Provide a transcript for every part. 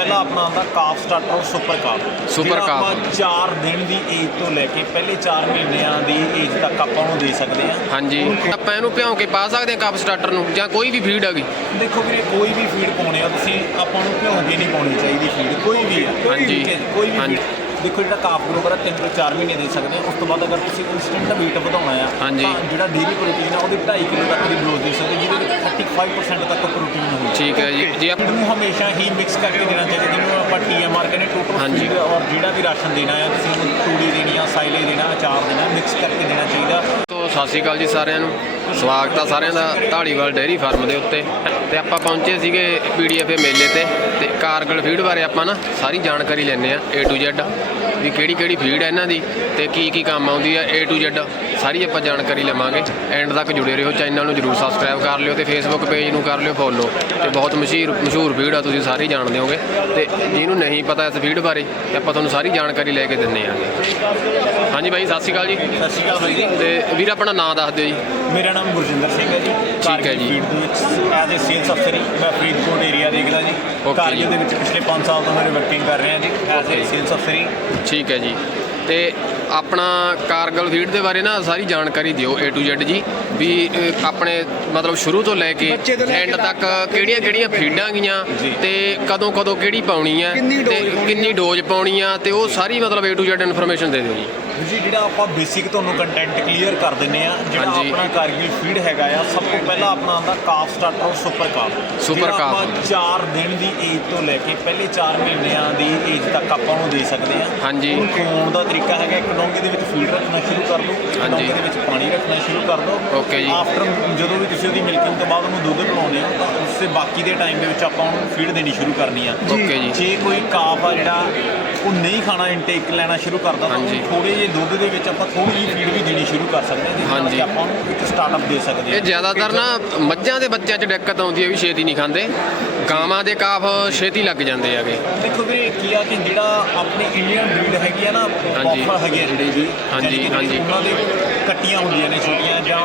ਪਹਿਲਾਂ ਆਪਣਾ ਆਉਂਦਾ ਕਾਫ ਸਟਾਰਟਰ ਔਰ ਸੁਪਰ ਕਾਫ ਸੁਪਰ ਜਿਹੜਾ ਕਾਫ। ਆਪਾਂ 4 ਦਿਨ ਦੀ ਏਜ ਤੋਂ ਲੈ ਕੇ ਪਹਿਲੇ 4 ਮਹੀਨਿਆਂ ਦੀ ਏਜ ਤੱਕ ਆਪਾਂ ਨੂੰ ਦੇ ਸਕਦੇ ਹਾਂ ਹਾਂਜੀ ਆਪਾਂ ਇਹਨੂੰ ਭਿਉਂ ਕੇ ਪਾ ਸਕਦੇ ਹਾਂ ਕੱਪ ਸਟਾਰਟਰ ਨੂੰ ਜਾਂ ਕੋਈ ਵੀ ਫੀਡ ਹੈਗੀ ਦੇਖੋ ਵੀਰੇ ਕੋਈ ਵੀ ਫੀਡ ਪਾਉਣੇ ਆ ਤੁਸੀਂ ਆਪਾਂ ਨੂੰ ਭਿਉਂ ਕੇ ਨਹੀਂ ਪਾਉਣੀ ਚਾਹੀਦੀ ਫੀਡ ਕੋਈ ਵੀ ਆ ਹਾਂਜੀ। ਠੀਕ ਹੈ ਜੀ, ਕੋਈ ਵੀ ਹਾਂਜੀ। feed। ਦੇਖੋ ਜਿਹੜਾ ਕਾਪ ਗਰੋਵਰ ਆ 3 ਤੋਂ 4 ਮਹੀਨੇ ਦੇ ਸਕਦੇ ਆ ਉਸ ਤੋਂ ਬਾਅਦ ਅਗਰ ਤੁਸੀਂ ਇਨਸਟੈਂਟ weight ਵਧਾਉਣਾ ਆ ਹਾਂਜੀ। ਜਿਹੜਾ ਡੇਰੀ ਪ੍ਰੋਟੀਨ ਆ ਉਹਦੇ 2.5 ਕਿਲੋ ਤੱਕ ਦੀ ਡੋਜ਼ ਦੇ ਸਕਦੇ ਜਿਹਦੇ ਵਿੱਚ 35% ਤੱਕ ਪ੍ਰੋਟੀਨ ਠੀਕ ਹੈ ਜੀ। ਜੇ ਆਪ- ਨੂੰ ਹਮੇਸ਼ਾ ਹੀ ਮਿਕਸ ਕਰਕੇ ਦੇਣਾ ਚਾਹੀਦਾ ਜਿਹਨੂੰ ਆਪਾਂ ਟੀਐਮਆਰ ਕਹਿੰਦੇ ਟੋਟਲ ਹਾਂਜੀ। ਫੀਡ ਔਰ ਜਿਹੜਾ ਵੀ ਰਾਸ਼ਨ ਦੇਣਾ ਆ ਤੁਸੀਂ ਉਹਨੂੰ ਤੂੜੀ ਦੇਣੀ ਆ ਸਾਈਲੇ ਦੇਣਾ ਅਚਾਰ ਦੇਣਾ ਮਿਕਸ ਕਰਕੇ ਦੇਣਾ ਚਾਹੀਦਾ। ਤੋਂ ਸਤਿ ਸ਼੍ਰੀ ਅਕਾਲ ਜੀ ਸਾਰਿਆਂ ਨੂੰ। ਸਵਾਗਤ ਆ ਸਾਰਿਆਂ ਦਾ ਢਾਲੀਵਾਲ ਡੇਅਰੀ ਫਾਰਮ ਦੇ ਉੱਤੇ। ਤੇ ਆਪਾਂ ਪਹੁੰਚੇ ਸੀਗੇ ਪੀਡੀਐਫ ਮੇਲੇ ਤੇ ਤੇ ਕਾਰਗਲ ਫੀਡ ਬਾਰੇ ਆਪਾਂ ਨਾ ਸਾਰੀ ਜਾਣਕਾਰੀ ਲੈਣੇ ਆ A to Z ਵੀ ਕਿਹੜੀ ਕਿਹੜੀ ਫੀਡ ਹੈ ਇਹਨਾਂ ਦੀ ਤੇ ਕੀ ਕੀ ਕੰਮ ਆਉਂਦੀ ਆ A to Z ਸਾਰੀ ਆਪਾਂ ਜਾਣਕਾਰੀ ਲਵਾਂਗੇ। ਐਂਡ ਤੱਕ ਜੁੜੇ ਰਹੋ ਚੈਨਲ ਨੂੰ ਜਰੂਰ ਸਬਸਕ੍ਰਾਈਬ ਕਰ ਲਿਓ ਤੇ ਫੇਸਬੁੱਕ ਪੇਜ ਨੂੰ ਕਰ ਲਿਓ ਫੋਲੋ ਤੇ ਬਹੁਤ ਮਸ਼ਹੂਰ ਮਸ਼ਹੂਰ ਫੀਡ ਆ ਤੁਸੀਂ ਸਾਰੇ ਹੀ ਜਾਣਦੇ ਹੋਗੇ ਤੇ ਜਿਹਨੂੰ ਨਹੀਂ ਪਤਾ ਇਸ ਫੀਡ ਬਾਰੇ ਤੇ ਆਪਾਂ ਤੁਹਾਨੂੰ ਸਾਰੀ ਜਾਣਕਾਰੀ ਲੈ ਕੇ ਦਿੰਨੇ ਆਂਗੇ ਹਾਂਜੀ ਬਾਈ ਸਤਿ ਸ਼੍ਰੀ ਅਕਾਲ ਜੀ। ਸਤਿ ਸ਼੍ਰੀ ਅਕਾਲ ਬਾਈ ਜੀ। ਤੇ ਵੀਰ ਆਪਣਾ ਨਾਮ ਦੱਸ ਦਿਓ ਜੀ। ਮੇਰਾ ਨਾਮ ਗੁਰਜਿੰਦਰ ਸਿੰਘ ਹੈ ਜੀ। ਹੈ ਜੀ। ਫੀਡ ਦੇ ਵਿੱਚ ਐਜ਼ ਅ ਸੇਲਸ ਅਫਸਰ ਹੀ ਮੈਂ ਫਰੀਦਕੋਟ ਏਰੀਆ ਦੇਖਦਾ ਜੀ। Okay ਕਾਰਗਿਲ ਜੀ। ਦੇ ਵਿੱਚ ਪਿਛਲੇ 5 ਸਾਲ ਤੋਂ ਮੇਰੇ ਵਰਕਿੰਗ ਕਰ ਰਹੇ ਜੀ ਐਜ਼ ਅ। ਸੇਲਸ ਅਫਸਰ ਹੀ ਠੀਕ ਹੈ ਜੀ ਤੇ ਆਪਣਾ ਕਾਰਗਲ ਫੀਡ ਦੇ ਬਾਰੇ ਨਾ ਸਾਰੀ ਜਾਣਕਾਰੀ ਦਿਓ A to Z ਜੀ ਵੀ ਅ, ਆਪਣੇ ਮਤਲਬ ਸ਼ੁਰੂ ਤੋਂ ਲੈ ਕੇ ਬੱਚੇ ਤੋਂ ਲੈ ਕੇ ਐਂਡ ਤੱਕ ਕਿਹੜੀਆਂ ਕਿਹੜੀਆਂ ਫੀਡਾਂ ਗੀਆਂ। ਤੇ ਕਦੋਂ ਕਦੋਂ ਕਿਹੜੀ ਪਾਉਣੀ ਆ ਕਿੰਨੀ ਤੇ ਕਿੰਨੀ ਡੋਜ਼ ਪਾਉਣੀ ਆ ਤੇ ਉਹ ਸਾਰੀ ਮਤਲਬ A to Z ਇਨਫੋਰਮੇਸ਼ਨ ਦੇ ਦਿਓ ਜੀ ਜੀ ਜਿਹੜਾ ਆਪਾਂ ਬੇਸਿਕ ਤੁਹਾਨੂੰ ਕੰਟੈਂਟ ਕਲੀਅਰ ਕਰ ਦਿੰਨੇ ਆ ਜਿਹੜਾ ਹਾਂਜੀ। ਆਪਣਾ ਕਾਰਗਿਲ ਫੀਡ ਹੈਗਾ ਆ ਸਭ ਤੋਂ ਪਹਿਲਾਂ ਆਪਣਾ ਆਉਂਦਾ ਕਾਫ ਸਟਾਰਟਰ ਔਰ ਸੁਪਰ ਕਾਫ Super calf। ਆਪਾਂ 4 ਦਿਨ ਦੀ ਏਜ ਤੋਂ ਲੈ ਕੇ ਪਹਿਲੇ 4 ਮਹੀਨਿਆਂ ਦੀ ਏਜ ਤੱਕ ਆਪਾਂ ਨੂੰ ਦੇ ਸਕਦੇ ਆ ਹਾਂਜੀ। ਉਹਨੂੰ ਖਵਾਉਣ ਦਾ ਤਰੀਕਾ ਹੈਗਾ ਇੱਕ ਡੋਂਗੇ ਦੇ ਵਿੱਚ ਫੀਡ ਰੱਖਣਾ ਸ਼ੁਰੂ ਕਰ ਦਿਓ ਇੱਕ ਹਾਂਜੀ। ਡੋਂਗੇ ਦੇ ਵਿੱਚ ਪਾਣੀ ਰੱਖਣਾ ਸ਼ੁਰੂ ਕਰ ਦਿਓ Okay ਜੀ। ਆਫਟਰ ਜਦੋਂ ਵੀ ਤੁਸੀਂ ਉਹਦੀ ਮਿਲਕਿੰਗ ਤੋਂ ਬਾਅਦ ਉਹਨੂੰ ਦੁੱਧ ਪਿਲਾਉਂਦੇ ਹੋ ਤਾਂ ਉਸ ਬਾਕੀ ਦੇ ਟਾਈਮ ਦੇ ਵਿੱਚ ਆਪਾਂ ਉਹਨੂੰ ਫੀਡ ਦੇਣੀ ਸ਼ੁਰੂ ਕਰਨੀ ਆ ਓਕੇ ਜੀ ਜੇ ਕੋਈ ਕਾਫ ਆ ਜਿਹੜਾ ਉਹ ਨਹੀਂ ਖਾਣਾ ਇਨਟੇਕ ਲੈਣਾ ਸ਼ੁਰੂ ਕਰਦਾ ਤਾਂ ਹਾਂਜੀ। ਥੋੜੇ ਜਿਹੇ ਦੁੱਧ ਦੇ ਵਿੱਚ ਆਪਾਂ ਥੋੜੀ ਜਿਹੀ ਫੀਡ ਵੀ ਦੇਣੀ ਸ਼ੁਰੂ ਕਰ ਸਕਦੇ ਹਾਂ ਨਾਲ ਹਾਂਜੀ। ਕਿ ਆਪਾਂ ਨੂੰ ਇੱਕ ਸਟਾਰਟਅਪ ਦੇ ਸਕਦੇ ਇਹ ਜ਼ਿਆਦਾਤਰ ਨਾ ਮੱਝਾਂ ਦੇ ਬੱਚਿਆਂ 'ਚ ਦਿੱਕਤ ਆਉਂਦੀ ਹੈ ਵੀ ਛੇਤੀ ਨਹੀਂ ਖਾਂਦੇ ਗਾਵਾਂ ਦੇ ਕਾਫ ਛੇਤੀ ਲੱਗ ਜਾਂਦੇ ਹੈਗੇ ਦੇਖੋ ਵੀਰੇ ਕੀ ਆ ਕਿ ਜਿਹੜਾ ਆਪਣੀ ਇੰਡੀਅਨ ਬਰੀਡ ਹੈਗੀ ਆ ਨਾ ਹਾਂਜੀ। ਬਫਰ ਹੈਗੇ ਆ ਜਿਹੜੇ ਜੀ ਹਾਂਜੀ, ਜਾਣੀ ਕਿ ਹਾਂਜੀ। ਉਹਨਾਂ ਦੇ ਕੱਟੀਆਂ ਹੁੰਦੀਆਂ ਨੇ ਛੋਟੀਆਂ ਜਾਂ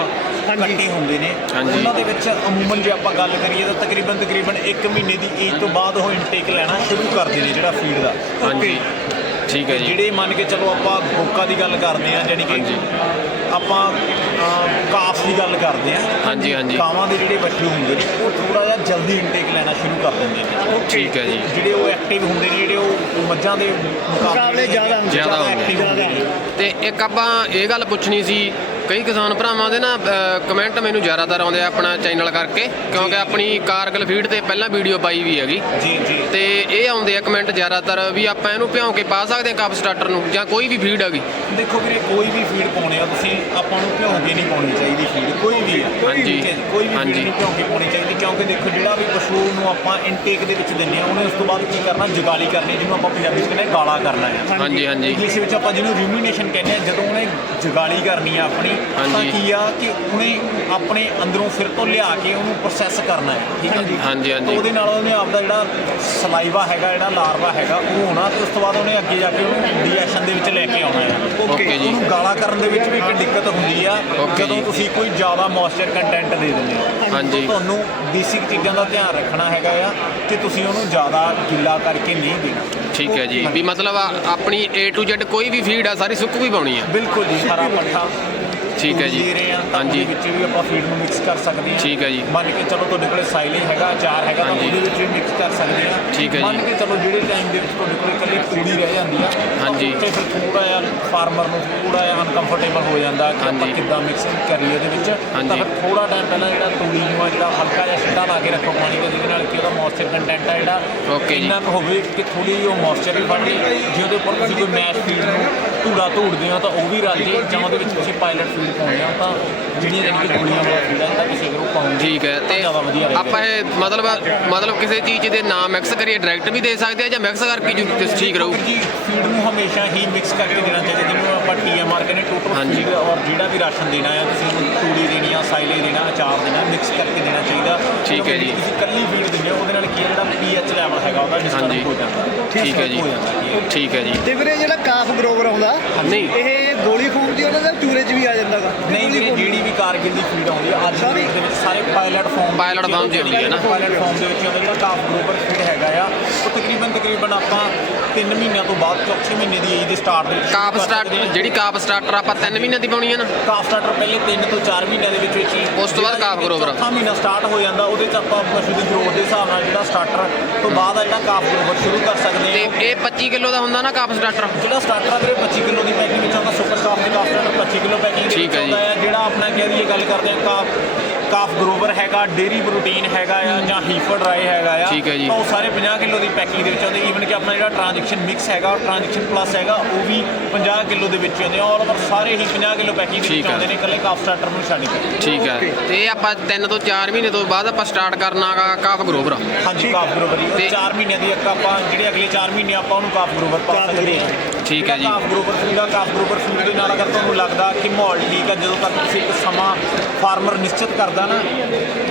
ਕੱਟੇ ਹੁੰਦੇ ਨੇ। ਉਹਨਾਂ ਦੇ ਵਿੱਚ ਅਮੂਮਨ ਜੇ ਆਪਾਂ ਗੱਲ ਕਰੀਏ ਤਾਂ ਤਕਰੀਬਨ ਤਕਰੀਬਨ 1 ਮਹੀਨੇ ਦੀ ਏਜ ਤੋਂ ਬਾਅਦ ਉਹ ਇਨਟੇਕ ਲੈਣਾ ਸ਼ੁਰੂ ਕਰਦੇ ਨੇ ਜਿਹੜਾ ਫੀਡ ਦਾ। ਹਾਂਜੀ। ਠੀਕ ਹੈ ਜੀ। ਜਿਹੜੇ ਮੰਨ ਕੇ ਚਲੋ ਆਪਾਂ ਗੋਕਾ ਦੀ ਗੱਲ ਕਰਦੇ ਆ ਜਾਨੀ ਕਿ। ਆਪਾਂ ਦੀ ਗੱਲ ਕਰਦੇ ਆ। ਹਾਂਜੀ ਹਾਂਜੀ। ਕਾਵਾਂ ਦੇ ਜਿਹੜੇ ਬੱਚੇ ਹੁੰਦੇ ਨੇ ਉਹ ਥੋੜਾ ਜਿਹਾ ਜਲਦੀ ਇਨਟੇਕ ਲੈਣਾ ਸ਼ੁਰੂ ਕਰ ਦਿੰਦੇ ਨੇ। ਠੀਕ ਹੈ ਜੀ। ਜਿਹੜੇ ਉਹ ਐਕਟਿਵ ਹੁੰਦੇ ਨੇ ਜਿਹੜੇ ਉਹ ਮੱਝਾਂ ਦੇ ਮੁਕਾਬਲੇ ਜ਼ਿਆਦਾ ਹੁੰਦੇ, ਜ਼ਿਆਦਾ ਹੁੰਦੇ ਐਕਟਿਵ ਹੁੰਦੇ ਨੇ। ਤੇ ਇੱਕ ਆਪਾਂ ਇਹ ਗੱਲ ਪੁੱਛਣੀ ਸੀ ਕਈ ਕਿਸਾਨ ਭਰਾਵਾਂ ਦੇ ਨਾ ਕਮੈਂਟ ਮੈਨੂੰ ਜ਼ਿਆਦਾਤਰ ਆਉਂਦੇ ਆ ਆਪਣਾ ਚੈਨਲ ਕਰਕੇ ਕਿਉਂਕਿ ਆਪਣੀ ਕਾਰਗਲ ਫੀਡ ਤੇ ਪਹਿਲਾਂ ਵੀਡੀਓ ਪਾਈ ਵੀ ਹੈਗੀ। ਜੀ ਜੀ। ਤੇ ਇਹ ਆਉਂਦੇ ਆ ਕਮੈਂਟ ਜ਼ਿਆਦਾਤਰ ਵੀ ਆਪਾਂ ਇਹਨੂੰ ਭਿਉਂ ਕੇ ਪਾ ਸਕਦੇ ਹਾਂ ਕੱਪ ਸਟਾਰਟਰ ਨੂੰ ਜਾਂ ਕੋਈ ਵੀ ਫੀਡ ਹੈਗੀ। ਦੇਖੋ ਵੀਰੇ ਕੋਈ ਵੀ ਫੀਡ ਪਾਉਣੇ ਆ ਤੁਸੀਂ ਆਪਾਂ ਨੂੰ ਭਿਉਂ ਕੇ ਨਹੀਂ ਪਾਉਣੀ ਚਾਹੀਦੀ ਫੀਡ ਕੋਈ ਵੀ ਆ। ਹਾਂਜੀ। ਕੋਈ ਵੀ। ਫੀਡ ਨਹੀਂ ਭਿਉਂ ਕੇ ਪਾਉਣੀ ਚਾਹੀਦੀ ਕਿਉਂਕਿ ਦੇਖੋ ਜਿਹੜਾ ਵੀ ਪਸ਼ੂ ਨੂੰ ਆਪਾਂ ਇਨਟੇਕ ਦੇ ਵਿੱਚ ਦਿੰਦੇ ਆ ਉਹਨੇ ਉਸ ਤੋਂ ਬਾਅਦ ਕੀ ਕਰਨਾ ਜਗਾਲੀ ਕਰਨੀ ਜਿਹਨੂੰ ਆਪਾਂ ਪੰਜਾਬੀ ਵਿੱਚ ਕਹਿੰਦੇ ਆ, ਗਾਲਾ ਕਰਨਾ ਹੈ ਹਾਂਜੀ ਹਾਂਜੀ। ਇੰਗਲਿਸ਼ ਵਿੱਚ ਆਪਾਂ ਜਿਹਨੂੰ ਰਿਮੂਨੇਸ਼ਨ ਕਹਿੰਦੇ ਆ ਜਦੋਂ ਉਹਨੇ ਜਗਾਲੀ ਕਰਨੀ ਆ ਆਪਣੀ ਤਾਂ ਹਾਂਜੀ। ਕੀ ਆ ਕਿ ਉਹਨੇ ਆਪਣੇ ਅੰਦਰੋਂ ਫਿਰ ਤੋਂ ਲਿਆ ਕੇ ਉਹਨੂੰ ਪ੍ਰੋਸੈਸ ਕਰਨਾ ਹੈ ਠੀਕ ਹੈ ਜੀ ਹਾਂਜੀ, ਹਾਂਜੀ। ਤਾਂ ਉਹਦੇ ਨਾਲ ਉਹਨੇ ਆਪਦਾ ਜਿਹੜਾ ਸਲਾਈਵਾ ਹੈਗਾ ਜਿਹੜਾ ਲਾਰਵਾ ਹੈਗਾ ਉਹ ਹੋਣਾ ਤੇ ਉਸ ਤੋਂ ਬਾਅਦ ਉਹਨੇ ਅੱਗੇ ਜਾ ਕੇ ਉਹਨੂੰ ਡੀਐਸ਼ਨ ਦੇ ਵਿੱਚ ਲੈ ਕੇ ਆਉਣਾ ਹੈ Okay ਜੀ। ਉਹਨੂੰ ਗਾਲਾ ਕਰਨ ਦੇ ਵਿੱਚ ਵੀ ਇੱਕ ਦਿੱਕਤ ਹੁੰਦੀ ਆ Okay ਜਦੋਂ ਜੀ। ਤੁਸੀਂ ਕੋਈ ਜ਼ਿਆਦਾ ਮੋਇਸਚਰ ਕੰਟੈਂਟ ਦੇ ਦਿੰਦੇ ਹੋ ਹਾਂਜੀ। ਤਾਂ ਤੁਹਾਨੂੰ ਬੇਸਿਕ ਚੀਜ਼ਾਂ ਦਾ ਧਿਆਨ ਰੱਖਣਾ ਹੈਗਾ ਆ ਕਿ ਤੁਸੀਂ ਉਹਨੂੰ ਜ਼ਿਆਦਾ ਗਿੱਲਾ ਕਰਕੇ ਨਹੀਂ ਦੇਣਾ ਠੀਕ ਹੈ ਜੀ ਵੀ ਮਤਲਬ ਆ- ਆਪਣੀ A to Z ਕੋਈ ਵੀ ਫੀਡ ਆ ਸਾਰੀ ਸੁੱਕ ਵੀ ਪਾਉਣੀ ਆ ਬਿਲਕੁਲ ਜੀ ਹਰਾ ਪੱਠਾ ਠੀਕ ਹੈ ਜੀ। ਦੇ ਰਹੇ ਆ ਤਾਂ ਹਾਂਜੀ। ਉਹਦੇ ਵਿੱਚ ਵੀ ਆਪਾਂ ਫੀਡ ਨੂੰ ਮਿਕਸ ਕਰ ਸਕਦੇ ਹਾਂ ਠੀਕ ਹੈ ਜੀ। ਮੰਨ ਕੇ ਚਲੋ ਤੁਹਾਡੇ ਕੋਲੇ ਸਾਈਲਿੰਗ ਹੈਗਾ ਅਚਾਰ ਹੈਗਾ ਤਾਂ ਹਾਂਜੀ। ਉਹਦੇ ਵਿੱਚ ਵੀ ਮਿਕਸ ਕਰ ਸਕਦੇ ਆ ਠੀਕ ਹੈ ਜੀ। ਮੰਨ ਕੇ ਚਲੋ ਜਿਹੜੇ ਟਾਈਮ ਦੇ ਵਿੱਚ ਤੁਹਾਡੇ ਕੋਲੇ ਇਕੱਲੀ ਤੂੜੀ ਰਹਿ ਜਾਂਦੀ ਆ ਤਾਂ ਹਾਂਜੀ। ਉੱਥੇ ਫਿਰ ਥੋੜਾ ਜਿਹਾ ਫਾਰਮਰ ਨੂੰ ਥੋੜਾ ਜਿਹਾ ਅਨਕੰਫਰਟੇਬਲ ਹੋ ਜਾਂਦਾ ਕਿ ਆਪਾਂ ਹਾਂਜੀ। ਕਿੱਦਾਂ ਮਿਕਸਿੰਗ ਕਰੀਏ ਉਹਦੇ ਵਿੱਚ ਹਾਂਜੀ। ਤਾਂ ਫਿਰ ਥੋੜਾ ਟਾਈਮ ਪਹਿਲਾਂ ਜਿਹੜਾ ਤੂੜੀ ਨੂੰ ਆ ਜਿਹੜਾ ਹਲਕਾ ਜਿਹਾ ਛਿੱਟਾ ਲਾ ਕੇ ਰੱਖੋ ਪਾਣੀ ਦੇ ਜਿਹਦੇ ਨਾਲ ਕਿ ਉਹਦਾ ਮੋਇਸਚਰ ਕੰਟੈਂਟ ਆ ਜਿਹੜਾ Okay ਜੀ। ਇੰਨਾ ਕੁ ਹੋਵੇ ਕਿ ਥੋੜੀ ਜਿਹੀ ਉਹ ਮੋਇਸਚਰ ਵੀ ਫੜ ਲੇ ਜੇ ਉਹਦੇ ਉੱਪਰ ਤੁਸੀਂ ਕੋਈ ਮੈਸ਼ ਫੀਡ ਨੂੰ ਧੂੜਾ ਧੂੜਦੇ ਹੋ ਤਾਂ ਉਹ ਵੀ ਰਲ ਜਾਂ ਉਹਦੇ ਵਿੱਚ ਤੁਸੀਂ ਪਾਇਲਟ ਫੀਡ ਪਾਉਂਦੇ ਹੋ ਤਾਂ ਜਿਹੜੀਆਂ ਗੋਲੀਆਂ ਵਾਲਾ ਕਿਸੇ ਠੀਕ ਹੈ ਤੇ ਜ਼ਿਆਦਾ ਵਧੀਆ ਰਹੇਗਾ। ਆਪਾਂ ਇਹ ਮਤਲਬ ਮਤਲਬ ਕਿਸੇ ਚੀਜ਼ ਦੇ ਨਾਮ ਮਿਕਸ ਕਰੀਏ ਡਾਇਰੈਕਟ ਵੀ ਦੇ ਸਕਦੇ ਆ ਜਾਂ ਮਿਕਸ ਕਰਕੇ ਜੋ ਠੀਕ ਰਹੂ? ਜੀ ਫੀਡ ਨੂੰ ਹਮੇਸ਼ਾ ਹੀ ਮਿਕਸ ਕਰਕੇ ਦੇਣਾ ਚਾਹੀਦਾ ਜਿਹਨੂੰ ਆਪਾਂ ਟੀਐਮਆਰ ਕਹਿੰਦੇ ਟੋਟਲ ਹਾਂਜੀ। ਫੀਡ ਔਰ ਜਿਹੜਾ ਵੀ ਰਾਸ਼ਨ ਦੇਣਾ ਹੈ ਤੁਸੀਂ ਉਹਨੂੰ ਤੂੜੀ ਦੇਣੀ ਆ ਸਾਈਲੇ ਦੇਣਾ ਅਚਾਰ ਦੇਣਾ ਮਿਕਸ ਕਰਕੇ ਦੇਣਾ ਚਾਹੀਦਾ। ਠੀਕ ਹੈ ਜੀ। ਤੁਸੀਂ ਕੱਲੀ ਫੀਡ ਦਿੰਦੇ ਹੋ ਉਹਦੇ ਨਾਲ ਕੀ ਹੈ ਜਿਹੜਾ ਪੀਐਚ ਲੈਵਲ ਹੈਗਾ ਉਹਦਾ ਹਾਂਜੀ। ਡਿਸਟਰਬ ਹੋ ਜਾਂਦਾ। ਠੀਕ ਹੈ ਜੀ। ਹੋ ਜਾਂਦਾ ਠੀਕ ਹੈ ਜੀ। ਤੇ ਵੀਰੇ ਜਿਹੜਾ ਕਾਫ ਗਰੋਵਰ ਆਉਂਦਾ ਨਹੀਂ ਇਹ ਦੀ ਦਾ 'ਚ ਵੀ ਆ ਜਾਂਦਾਗਾ ਨਹੀਂ ਜਿਹੜੀ ਜਿਹੜੀ ਵੀ ਕਾਰਗਿਲ ਦੀ ਫੀਡ ਆਉਂਦੀ ਆ ਅੱਜ ਦੀ ਦੇ ਵਿੱਚ ਸਾਰੇ ਪਾਇਲਟ ਫਾਰਮ form 'ਚ ਹੁੰਦੀ ਹੈ ਨਾ। ਪਾਇਲਟ ਫਾਰਮ ਦੇ ਵਿੱਚ ਉਹਦਾ ਜਿਹੜਾ ਕਾਫ ਗਲੋਬਲ ਫੀਡ ਹੈਗਾ ਆ ਉਹ ਤਕਰੀਬਨ ਤਕਰੀਬਨ ਆਪਾਂ 3 ਮਹੀਨਿਆਂ ਤੋਂ ਬਾਅਦ ਚੌਥੇ ਮਹੀਨੇ ਦੀ ਏਜ ਦੇ ਸਟਾਰਟ ਦੇ ਕਾਪ ਸਟਾਰਟ। ਜਿਹੜੀ ਕਾਪ ਸਟਾਰਟਰ ਆਪਾਂ 3 ਮਹੀਨੇ ਦੀ ਪਾਉਣੀ ਹੈ ਨਾ ਕਾਫ ਸਟਾਰਟਰ ਪਹਿਲੇ 3 ਤੋਂ 4 ਮਹੀਨਿਆਂ ਦੇ ਵਿੱਚ ਵਿੱਚ ਉਸ ਤੋਂ ਬਾਅਦ ਕਾਫ ਗਰੋਵਰ। ਚੌਥਾ ਮਹੀਨਾ ਸਟਾਰਟ ਹੋ ਜਾਂਦਾ ਉਹਦੇ ਚ ਆਪਾਂ ਪਸ਼ੂ ਦੀ ਗਰੋਥ ਦੇ ਹਿਸਾਬ ਨਾਲ ਜਿਹੜਾ ਸਟਾਰਟਰ ਤੋਂ ਬਾਅਦ ਆ ਜਿਹੜਾ ਕਾਫ ਗਰੋਵਰ ਸ਼ੁਰੂ ਕਰ ਸਕਦੇ ਤੇ ਹਾਂ ਇਹ 25 ਕਿਲੋ ਦਾ ਹੁੰਦਾ ਨਾ ਕਾਪ ਸਟਾਰਟਰ ਜਿਹੜਾ ਸਟਾਰਟਰ ਆ ਵੀਰੇ 25 ਕਿਲੋ ਦੀ ਪੈਕਿੰਗ ਵਿੱਚ ਆਉਂਦਾ ਸੁਪਰ ਕਾਫ ਦੇ 25 ਕਿਲੋ ਪੈਕਿੰਗ ਦੇ ਠੀਕ ਵਿੱਚ ਹੈ ਜੀ। ਆਉਂਦਾ ਹੈ ਜਿਹੜਾ ਆਪਣਾ ਕਹਿ ਦਈਏ ਗੱਲ ਕਰਦੇ ਹਾਂ ਕਾਫ ਕਾਫ ਗਰੋਵਰ ਹੈਗਾ ਡੇਰੀ ਪ੍ਰੋਟੀਨ ਹੈਗਾ ਆ ਜਾਂ ਹੀਫਰ ਡਰਾਈ ਹੈਗਾ ਆ ਠੀਕ ਹੈ ਜੀ। ਤਾਂ ਉਹ ਸਾਰੇ 50 ਕਿਲੋ ਦੀ ਪੈਕਿੰਗ ਦੇ ਵਿੱਚ ਆਉਂਦੇ ਈਵਨ ਕਿ ਆਪਣਾ ਜਿਹੜਾ ਟ੍ਰਾਂਜੈਕਸ਼ਨ ਮਿਕਸ ਹੈਗਾ ਔਰ ਟ੍ਰਾਂਜੈਕਸ਼ਨ ਪਲੱਸ ਹੈਗਾ ਉਹ ਵੀ 50 ਕਿਲੋ ਦੇ ਵਿੱਚ ਆਉਂਦੇ ਆ ਔਰ ਔਰ ਸਾਰੇ ਹੀ 50 ਕਿਲੋ ਪੈਕਿੰਗ ਦੇ ਵਿੱਚ। ਆਉਂਦੇ ਨੇ ਇਕੱਲੇ ਕਾਫ ਸਟਾਰਟਰ ਨੂੰ ਛੱਡ ਕੇ ਠੀਕ ਹੈ ਤੇ ਇਹ ਆਪਾਂ 3 ਤੋਂ 4 ਮਹੀਨੇ ਤੋਂ ਬਾਅਦ ਆਪਾਂ ਸਟਾਰਟ ਕਰਨਾਗਾ ਕਾਪ ਗਰੋਵਰ ਹਾਂਜੀ ਕਾਫ ਗਰੋਵਰ ਤੇ- ਦੀ 4 ਮਹੀਨਿਆਂ ਦੀ ਇੱਕ ਆਪਾਂ ਜਿਹੜੇ ਅਗਲੇ 4 ਮਹੀਨੇ ਆਪਾਂ ਉਹਨੂੰ ਕਾਫ ਗਰੋਵਰ ਪਾ ਕਾਫ ਸਕਦੇ ਹਾਂ। ਠੀਕ ਹੈ ਜੀ। Calf grower food calf grower food ਦੇ ਨਾਲ ਅਗਰ ਤੁਹਾਨੂੰ ਲੱਗਦਾ ਕਿ ਮਾਹੌਲ ਠੀਕ ਆ ਜਦੋਂ ਤੱਕ ਤੁਸੀਂ ਇੱਕ ਸਮਾਂ ਫਾਰਮਰ ਨਿਸ਼ਚਿਤ ਕਰਦਾ ਨਾ